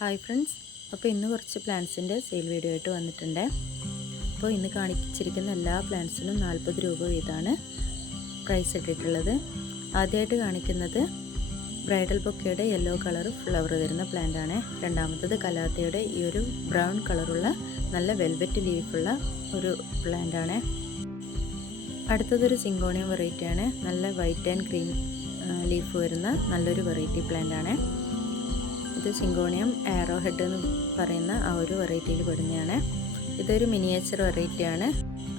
Hi friends അപ്പോൾ ഇന്ന് കുറച്ച് പ്ലാന്റ്സിന്റെ സെയിൽ വീഡിയോ ആയിട്ട് വന്നിട്ടുണ്ട്. അപ്പോൾ ഇന്ന് കാണിച്ചിരിക്കുന്ന എല്ലാ പ്ലാന്റ്സിനും നാൽപ്പത് രൂപ വീതമാണ് പ്രൈസ് ഇട്ടിട്ടുള്ളത്. ആദ്യമായിട്ട് കാണിക്കുന്നത് ബ്രൈഡൽ ബൊക്കയുടെ യെല്ലോ കളർ ഫ്ലവർ വരുന്ന പ്ലാന്റ് ആണ്. രണ്ടാമത്തത് കലാത്തയുടെ ഈ ഒരു ബ്രൗൺ കളറുള്ള നല്ല വെൽവെറ്റ് ലീഫുള്ള ഒരു പ്ലാന്റ് ആണ്. അടുത്തതൊരു സിങ്കോണിയം വെറൈറ്റിയാണ് നല്ല വൈറ്റ് ആൻഡ് ഗ്രീൻ ലീഫ് വരുന്ന നല്ലൊരു വെറൈറ്റി പ്ലാന്റ് ആണ്. ഇത് സിങ്കോണിയം ആരോ ഹെഡ് എന്ന് പറയുന്ന ആ ഒരു വെറൈറ്റിയിൽ പെടുന്നതാണ്. ഇതൊരു മിനിയേച്ചർ വെറൈറ്റിയാണ്.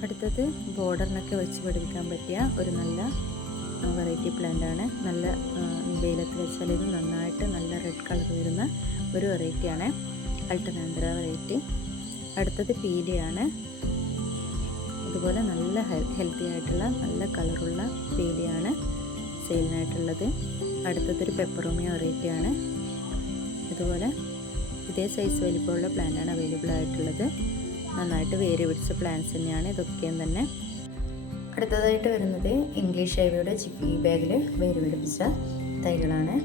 അടുത്തത് ബോർഡറിനൊക്കെ വെച്ച് പിടിപ്പിക്കാൻ പറ്റിയ ഒരു നല്ല വെറൈറ്റി പ്ലാന്റ് ആണ് നല്ല വെയിലത്ത് വെച്ചാൽ ഇത് നന്നായിട്ട് നല്ല റെഡ് കളർ വരുന്ന ഒരു വെറൈറ്റിയാണ്. അൾട്ടനാന്തര വെറൈറ്റി. അടുത്തത് പീലിയാണ്. അതുപോലെ നല്ല ഹെൽത്തി ആയിട്ടുള്ള നല്ല കളറുള്ള പീലിയാണ് സെയിലിനായിട്ടുള്ളത്. അടുത്തതൊരു പെപ്പറോമിയ വെറൈറ്റിയാണ്. ഇതുപോലെ ഇതേ സൈസ് വലിപ്പമുള്ള പ്ലാന്റാണ് അവൈലബിൾ ആയിട്ടുള്ളത്. നന്നായിട്ട് വേര് പിടിച്ച പ്ലാന്റ്സ് തന്നെയാണ് ഇതൊക്കെയും തന്നെ. അടുത്തതായിട്ട് വരുന്നത് ഇംഗ്ലീഷ് ഐവിയുടെ ചിപ്പി ബാഗിൽ വേര് പിടിപ്പിച്ച തൈകളാണ്.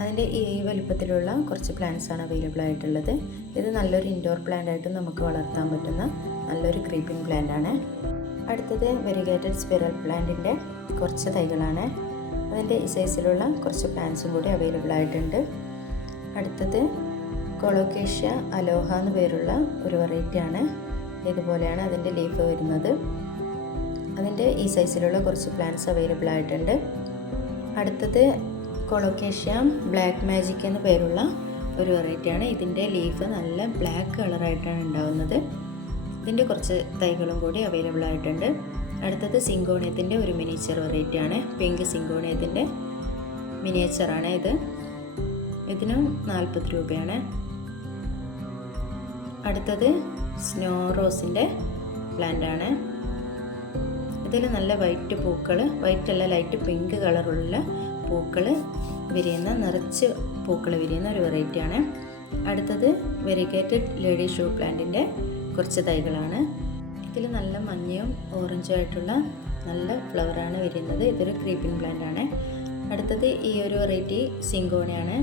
അതിന്റെ ഈ വലിപ്പത്തിലുള്ള കുറച്ച് പ്ലാന്റ്സ് ആണ് അവൈലബിൾ ആയിട്ടുള്ളത്. ഇത് നല്ലൊരു ഇൻഡോർ പ്ലാന്റ് ആയിട്ട് നമുക്ക് വളർത്താൻ പറ്റുന്ന നല്ലൊരു ക്രീപ്പിംഗ് പ്ലാന്റ് ആണ്. അടുത്തത് വെരിഗേറ്റഡ് സ്പിറൽ പ്ലാന്റിന്റെ കുറച്ച് തൈകളാണ്. അതിന്റെ ഈ സൈസിലുള്ള കുറച്ച് പ്ലാന്റ്സും കൂടി അവൈലബിൾ ആയിട്ടുണ്ട്. അടുത്തത് കൊളോക്കേഷ്യ അലോഹ എന്ന് പേരുള്ള ഒരു വെറൈറ്റിയാണ്. ഇതുപോലെയാണ് അതിന്റെ ലീഫ് വരുന്നത്. അതിന്റെ ഈ സൈസിലുള്ള കുറച്ച് പ്ലാന്റ്സ് അവൈലബിൾ ആയിട്ടുണ്ട്. അടുത്തത് കൊളോക്കേഷ്യ ബ്ലാക്ക് മാജിക് എന്ന് പേരുള്ള ഒരു വെറൈറ്റിയാണ്. ഇതിന്റെ ലീഫ് നല്ല ബ്ലാക്ക് കളറായിട്ടാണ് ഉണ്ടാവുന്നത്. ഇതിന്റെ കുറച്ച് തൈകളും കൂടി അവൈലബിൾ ആയിട്ടുണ്ട്. അടുത്തത് സിങ്കോണിയത്തിന്റെ ഒരു മിനിയേച്ചർ വെറൈറ്റിയാണ് പിങ്ക് സിങ്കോണിയത്തിന്റെ മിനിയേച്ചറാണ് ഇത്. ഇതിന് നാൽപ്പത് രൂപയാണ്. അടുത്തത് സ്നോ റോസിന്റെ പ്ലാന്റ് ആണ് ഇതിൽ നല്ല വൈറ്റ് പൂക്കൾ വൈറ്റ് അല്ല ലൈറ്റ് പിങ്ക് കളറുള്ള പൂക്കൾ വിരിയുന്ന നിറച്ച് പൂക്കൾ വിരിയുന്ന ഒരു വെറൈറ്റിയാണ്. അടുത്തത് വെരിഗേറ്റഡ് ലേഡി ഷൂ പ്ലാന്റിന്റെ കുറച്ച് തൈകളാണ്. ഇതിൽ നല്ല മഞ്ഞയും ഓറഞ്ചും ആയിട്ടുള്ള നല്ല ഫ്ലവറാണ് വിരിയുന്നത്. ഇതൊരു ക്രീപ്പിംഗ് പ്ലാന്റ് ആണ് അടുത്തത് ഈ ഒരു വെറൈറ്റി സിങ്കോണിയാണ്.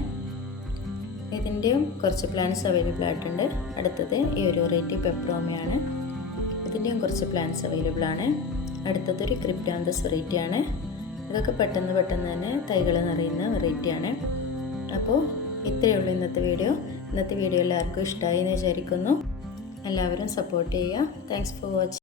ഇതിന്റെയും കുറച്ച് പ്ലാന്റ്സ് അവൈലബിൾ ആയിട്ടുണ്ട്. അടുത്തത് ഈ ഒരു വെറൈറ്റി പെപ്രോമയാണ് ഇതിന്റെയും കുറച്ച് പ്ലാന്റ്സ് അവൈലബിൾ ആണ്. അടുത്തതൊരു ക്രിപ്റ്റാന്തസ് വെറൈറ്റിയാണ് ഇതൊക്കെ പെട്ടെന്ന് പെട്ടെന്ന് തന്നെ തൈകൾ നിറയുന്ന വെറൈറ്റിയാണ് അപ്പോൾ ഇത്രയേ ഉള്ളൂ ഇന്നത്തെ വീഡിയോ ഇന്നത്തെ വീഡിയോ എല്ലാവർക്കും ഇഷ്ടമായി എന്ന് വിചാരിക്കുന്നു. എല്ലാവരും സപ്പോർട്ട് ചെയ്യുക. Thanks for watching